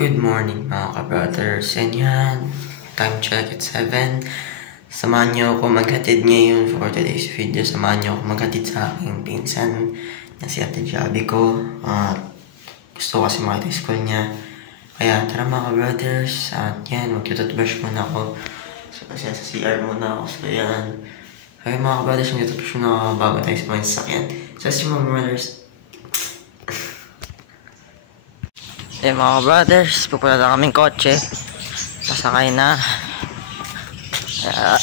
Good morning mga ka-brothers, and yan, time check at 7. Samahan niyo ako maghatid ngayon for today's video. Samahan niyo ako maghatid sa aking pinsan na si Ate Javi ko. Gusto ko kasi makita yung school niya. Kaya tara mga ka-brothers, at yan, mag-toothbrush muna ako. So kasi sa CR muna ako, so yan. Kaya mga ka-brothers, mag-toothbrush muna ako bago tayo sa mga sasakyan. So si mga brothers. Eh mga brothers, pupunta na kaming kotse. Pasakay na.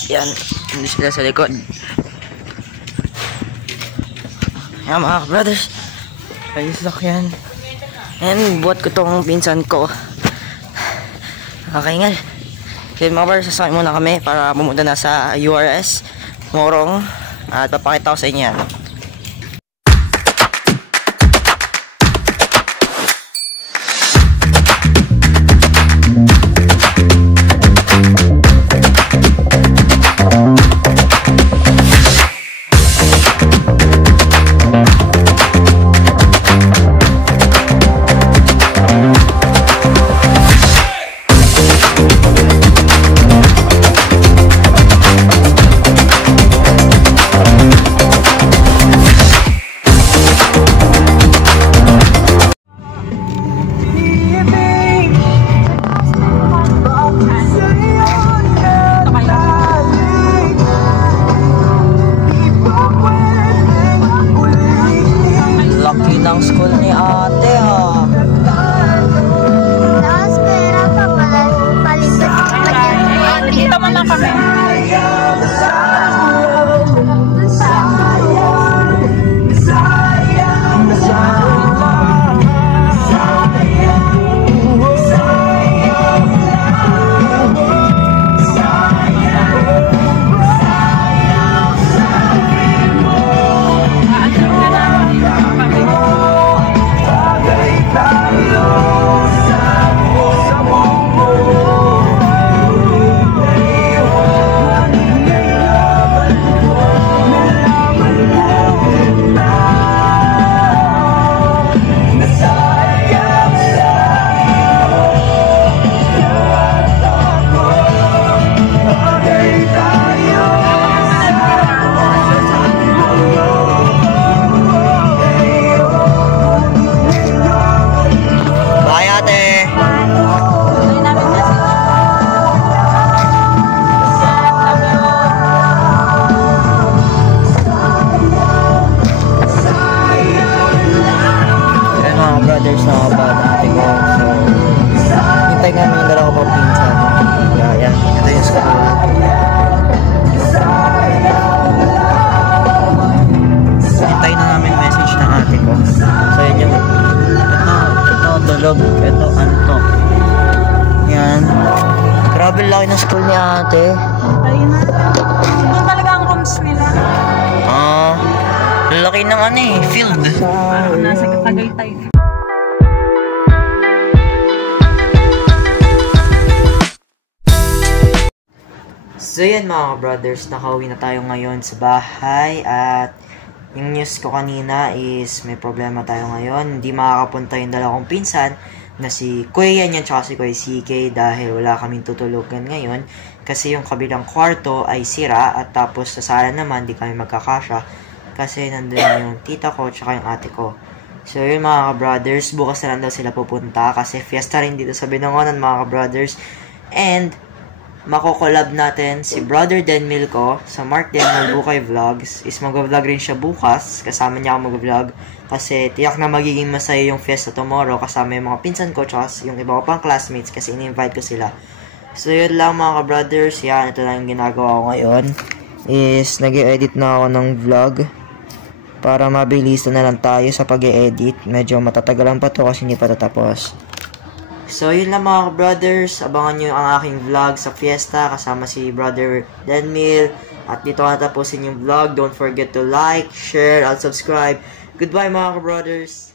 Yan, hindi sila sa likod. Yan mga brothers, ayos lang yan. Yan, buhat ko tong pinsan ko. Okay nga. Okay mga brothers, sasakay muna kami para pumunta na sa URS Morong. At papakita ko sa inyo yan. Ng school ni ate Nakaskwera pa pala. Palipat. Dito muna kami. brothers na ako ba natin ko. So, hintay nga namin dalawa pang pinsan. Kaya yan, ito yung school. Hintay na namin message ng ate ko. So, yun yung ito, dulog. Ito, antok. Yan. Grabe laki ng school ni ate. Ayun na. Doon talaga ang rooms nila. Laki ng ano eh, field. Nasa Tagaytay. So yan mga brothers, nakauwi na tayo ngayon sa bahay at yung news ko kanina is may problema tayo ngayon. Hindi makakapunta yung dalawang pinsan na si Kuya yan tsaka si Kuya CK dahil wala kaming tutulugan ngayon kasi yung kabilang kwarto ay sira at tapos sa sala naman di kami magkakasya kasi nandun yung tita ko tsaka yung ate ko. So yun mga brothers, bukas na lang daw sila pupunta kasi fiesta rin dito sa Binangonan mga brothers. And mako-collab natin si Brother Denmil ko sa Mark Denmil Bukay Vlogs. Is mag-vlog rin siya bukas. Kasama niya ako mag-vlog. Kasi tiyak na magiging masaya yung fiesta tomorrow. Kasama yung mga pinsan ko tsaka yung iba ko pang classmates kasi in-invite ko sila. So yun lang mga ka-brothers. Yan, ito lang yung ginagawa ko ngayon. Is nag-i-edit na ako ng vlog. Para mabilisan na lang tayo sa pag-i-edit. Medyo matatagalan pa to kasi hindi pa tatapos. So, yun lang mga brothers. Abangan nyo ang aking vlog sa fiesta kasama si Brother Denmil. At dito natapusin yung vlog. Don't forget to like, share, and subscribe. Goodbye mga brothers.